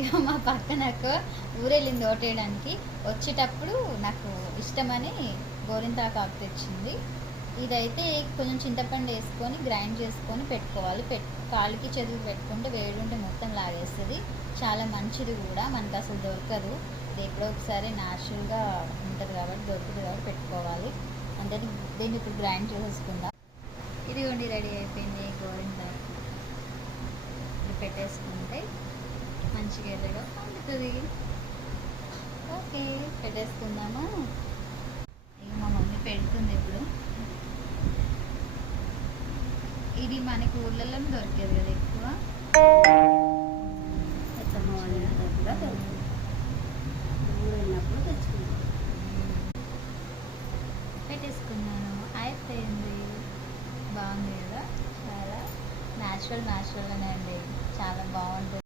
ఇక మా పక్కనకు ఊరెళ్ళింది ఓటేయడానికి. వచ్చేటప్పుడు నాకు ఇష్టమని గోరింటాకు ఆకు తెచ్చింది. ఇదైతే కొంచెం చింతపండు వేసుకొని గ్రైండ్ చేసుకొని పెట్టుకోవాలి. కాలికి చేతులు పెట్టుకుంటే వేడి ఉంటే మొత్తం లాగేస్తుంది. చాలా మంచిది కూడా, మనకు అసలు దొరకదు. ఇది ఎప్పుడో ఒకసారి న్యాచురల్గా ఉంటుంది కాబట్టి దొరుకుతుంది కాబట్టి పెట్టుకోవాలి. అంటే దీన్ని ఇప్పుడు గ్రైండ్ చేసేసుకుందాం. ఇదిగోండి రెడీ అయిపోయింది గోరింటాకు. ఇది పెట్టేసుకుంటే మంచిగా ఎర్రగా పండుతుంది. ఓకే, పెట్టేసుకుందామా. ఇక మా మమ్మీ పెడుతుంది ఇప్పుడు. ఇది మనకి ఊళ్ళలో దొరికేది కదా ఎక్కువ.